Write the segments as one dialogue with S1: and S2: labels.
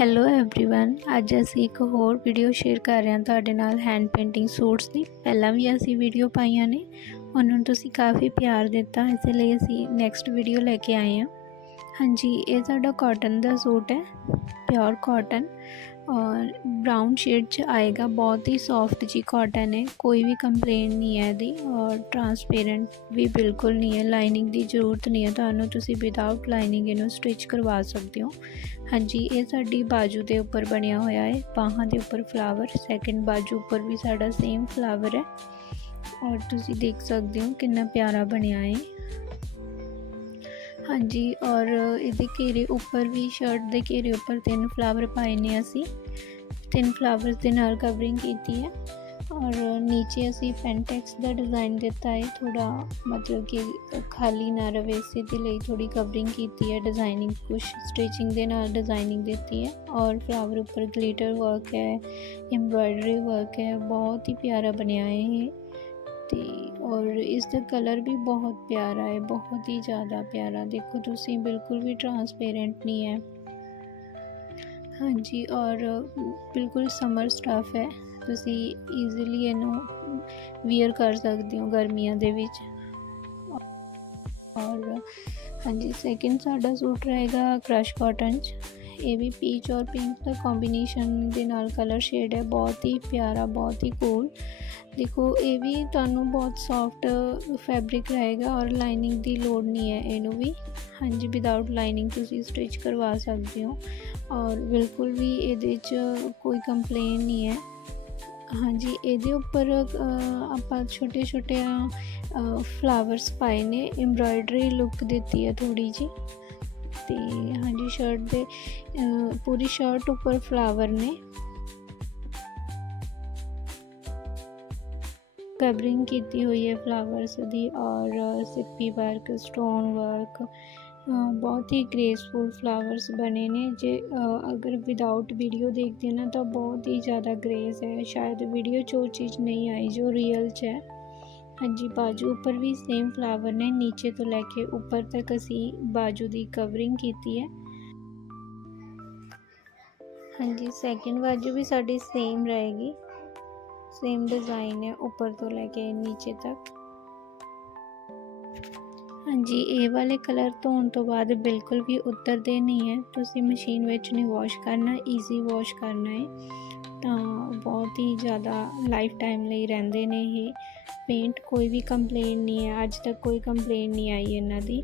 S1: Hello everyone ਅੱਜ ਅਸੀਂ ਇੱਕ ਹੋਰ ਵੀਡੀਓ ਸ਼ੇਅਰ ਕਰ ਰਹੇ ਹਾਂ ਤੁਹਾਡੇ ਨਾਲ ਹੈਂਡ ਪੇਂਟਿੰਗ ਸੂਟਸ ਦੀ ਪਹਿਲਾਂ ਵੀ ਅਸੀਂ ਵੀਡੀਓ ਪਾਈਆਂ ਨੇ ਉਹਨਾਂ ਨੂੰ ਤੁਸੀਂ ਕਾਫੀ ਪਿਆਰ ਦਿੱਤਾ ਇਸ ਲਈ ਅਸੀਂ ਨੈਕਸਟ ਵੀਡੀਓ ਲੈ ਕੇ ਆਏ ਹਾਂ ਹਾਂਜੀ, ਇਹ ਸਾਡਾ ਕਾਟਨ ਦਾ ਸੂਟ ਹੈ ਪਿਓਰ ਕਾਟਨ ਔਰ ਬ੍ਰਾਊਨ ਸ਼ੇਡ 'ਚ ਆਏਗਾ, ਬਹੁਤ ਹੀ ਸੌਫਟ ਜੀ ਕਾਟਨ ਹੈ, ਕੋਈ ਵੀ ਕੰਪਲੇਨ ਨਹੀਂ ਹੈ ਇਹਦੀ ਔਰ ਟਰਾਂਸਪੇਰੈਂਟ ਵੀ ਬਿਲਕੁਲ ਨਹੀਂ ਹੈ ਲਾਈਨਿੰਗ ਦੀ ਜ਼ਰੂਰਤ ਨਹੀਂ ਹੈ, ਤੁਹਾਨੂੰ ਤੁਸੀਂ ਵਿਦਆਊਟ ਲਾਈਨਿੰਗ ਇਹਨੂੰ ਸਟਿਚ ਕਰਵਾ ਸਕਦੇ ਹੋ। ਹਾਂਜੀ, ਇਹ ਸਾਡੀ ਬਾਜੂ ਦੇ ਉੱਪਰ ਬਣਿਆ ਹੋਇਆ ਹੈ, ਬਾਹਾਂ ਦੇ ਉੱਪਰ ਫਲਾਵਰ ਸੈਕੰਡ ਬਾਜੂ ਉੱਪਰ ਵੀ ਸਾਡਾ ਸੇਮ ਫਲਾਵਰ ਹੈ। ਔਰ ਤੁਸੀਂ ਦੇਖ ਸਕਦੇ ਹੋ ਕਿੰਨਾ ਪਿਆਰਾ ਬਣਿਆ ਹੈ। ਹਾਂਜੀ, ਔਰ ਇਹਦੇ ਘੇਰੇ ਉੱਪਰ ਵੀ ਸ਼ਰਟ ਦੇ ਘੇਰੇ ਉੱਪਰ ਤਿੰਨ ਫਲਾਵਰ ਪਾਏ ਨੇ ਅਸੀਂ। ਤਿੰਨ ਫਲਾਵਰਸ ਦੇ ਨਾਲ ਕਵਰਿੰਗ ਕੀਤੀ ਹੈ। ਔਰ ਨੀਚੇ ਅਸੀਂ ਪੈਂਟੈਕਸ ਦਾ ਡਿਜ਼ਾਈਨ ਦਿੱਤਾ ਹੈ। ਥੋੜਾ ਮਤਲਬ ਕਿ ਖਾਲੀ ਨਾ ਰਵੇ, ਇਸੇ ਦੇ ਲਈ ਥੋੜੀ ਕਵਰਿੰਗ ਕੀਤੀ ਹੈ ਡਿਜ਼ਾਈਨਿੰਗ ਕੁਝ ਸਟਿਚਿੰਗ ਦੇ ਨਾਲ ਡਿਜ਼ਾਈਨਿੰਗ ਦਿੱਤੀ ਹੈ। ਔਰ ਫਲਾਵਰ ਉੱਪਰ ਗਲੀਟਰ ਵਰਕ ਹੈ ਐਮਬ੍ਰਾਇਡਰੀ ਵਰਕ ਹੈ, ਬਹੁਤ ਹੀ ਪਿਆਰਾ ਬਣਿਆ ਹੈ ਇਹ। ਤੇ ਔਰ ਇਸ ਦਾ ਕਲਰ ਵੀ ਬਹੁਤ ਪਿਆਰਾ ਹੈ, ਬਹੁਤ ਹੀ ਜ਼ਿਆਦਾ ਪਿਆਰਾ। ਦੇਖੋ, ਤੁਸੀਂ ਬਿਲਕੁਲ ਵੀ ਟਰਾਂਸਪੇਰੈਂਟ ਨਹੀਂ ਹੈ। ਹਾਂਜੀ, ਔਰ ਬਿਲਕੁਲ ਸਮਰ ਸਟਫ ਹੈ। ਤੁਸੀਂ ਈਜ਼ੀਲੀ ਇਹਨੂੰ ਵੀਅਰ ਕਰ ਸਕਦੇ ਹੋ ਗਰਮੀਆਂ ਦੇ ਵਿੱਚ। ਔਰ ਹਾਂਜੀ ਸੈਕਿੰਡ ਸਾਡਾ ਸੂਟ ਰਹੇਗਾ ਕ੍ਰਸ਼ ਕਾਟਨ ਚ। ਇਹ ਵੀ ਪੀਚ ਔਰ ਪਿੰਕ ਦਾ ਕੰਬੀਨੇਸ਼ਨ ਦੇ ਨਾਲ ਕਲਰ ਸ਼ੇਡ ਹੈ। ਬਹੁਤ ਹੀ ਪਿਆਰਾ, ਬਹੁਤ ਹੀ ਕੂਲ ਦੇਖੋ, ਇਹ ਵੀ ਤੁਹਾਨੂੰ ਬਹੁਤ ਸੌਫਟ ਫੈਬਰਿਕ ਰਹੇਗਾ ਔਰ ਲਾਈਨਿੰਗ ਦੀ ਲੋੜ ਨਹੀਂ ਹੈ ਇਹਨੂੰ ਵੀ। ਹਾਂਜੀ ਵਿਦਆਊਟ ਲਾਈਨਿੰਗ ਤੁਸੀਂ ਸਟਿਚ ਕਰਵਾ ਸਕਦੇ ਹੋ। ਔਰ ਬਿਲਕੁਲ ਵੀ ਇਹਦੇ 'ਚ ਕੋਈ ਕੰਪਲੇਨ ਨਹੀਂ ਹੈ। ਹਾਂਜੀ, ਇਹਦੇ ਉੱਪਰ ਆਪਾਂ ਛੋਟੇ ਛੋਟੇ ਫਲਾਵਰਸ ਪਾਏ ਨੇ। ਐਮਬ੍ਰਾਇਡਰੀ ਲੁੱਕ ਦਿੱਤੀ ਹੈ ਥੋੜੀ ਜੀ ਤੇ ਹਾਂਜੀ ਸ਼ਰਟ ਦੇ ਪੂਰੀ ਸ਼ਰਟ ਉੱਪਰ ਫਲਾਵਰ ਨੇ। ਕਵਰਿੰਗ ਕੀਤੀ ਹੋਈ ਹੈ ਫਲਾਵਰਸ ਦੀ ਔਰ ਸਿੱਪੀ ਵਰਕ ਸਟੋਨ ਵਰਕ ਬਹੁਤ ਹੀ ਗ੍ਰੇਸਫੁਲ ਫਲਾਵਰਸ ਬਣੇ ਨੇ। ਜੇ ਅਗਰ ਵਿਦਆਊਟ ਵੀਡੀਓ ਦੇਖਦੇ ਨਾ ਤਾਂ ਬਹੁਤ ਹੀ ਜ਼ਿਆਦਾ ਗ੍ਰੇਸ ਹੈ। ਸ਼ਾਇਦ ਵੀਡੀਓ 'ਚ ਉਹ ਚੀਜ਼ ਨਹੀਂ ਆਈ ਜੋ ਰੀਅਲ 'ਚ ਹੈ। ਹਾਂਜੀ, ਬਾਜੂ ਉੱਪਰ ਵੀ ਸੇਮ ਫਲਾਵਰ ਨੇ। ਨੀਚੇ ਤੋਂ ਲੈ ਕੇ ਉੱਪਰ ਤੱਕ ਅਸੀਂ ਬਾਜੂ ਦੀ ਕਵਰਿੰਗ ਕੀਤੀ ਹੈ। ਹਾਂਜੀ ਸੈਕਿੰਡ ਬਾਜੂ ਵੀ ਸਾਡੀ ਸੇਮ ਰਹੇਗੀ। ਸੇਮ ਡਿਜ਼ਾਈਨ ਹੈ, ਉੱਪਰ ਤੋਂ ਲੈ ਕੇ ਨੀਚੇ ਤੱਕ। ਹਾਂਜੀ, ਇਹ ਵਾਲੇ ਕਲਰ ਧੋਣ ਤੋਂ ਬਾਅਦ ਬਿਲਕੁਲ ਵੀ ਉਤਰਦੇ ਨਹੀਂ ਹੈ। ਤੁਸੀਂ ਮਸ਼ੀਨ ਵਿੱਚ ਨਹੀਂ ਵਾਸ਼ ਕਰਨਾ ਈਜ਼ੀ ਵਾਸ਼ ਕਰਨਾ ਹੈ। ਤਾਂ ਬਹੁਤ ਹੀ ਜ਼ਿਆਦਾ ਲਾਈਫ ਟਾਈਮ ਲਈ ਰਹਿੰਦੇ ਨੇ ਇਹ। ਪੇਂਟ ਕੋਈ ਵੀ ਕੰਪਲੇਨ ਨਹੀਂ ਹੈ, ਅੱਜ ਤੱਕ ਕੋਈ ਕੰਪਲੇਨ ਨਹੀਂ ਆਈ ਇਹਨਾਂ ਦੀ।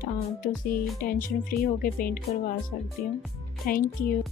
S1: ਤਾਂ ਤੁਸੀਂ ਟੈਨਸ਼ਨ ਫ੍ਰੀ ਹੋ ਕੇ ਪੇਂਟ ਕਰਵਾ ਸਕਦੇ ਹੋ। Thank you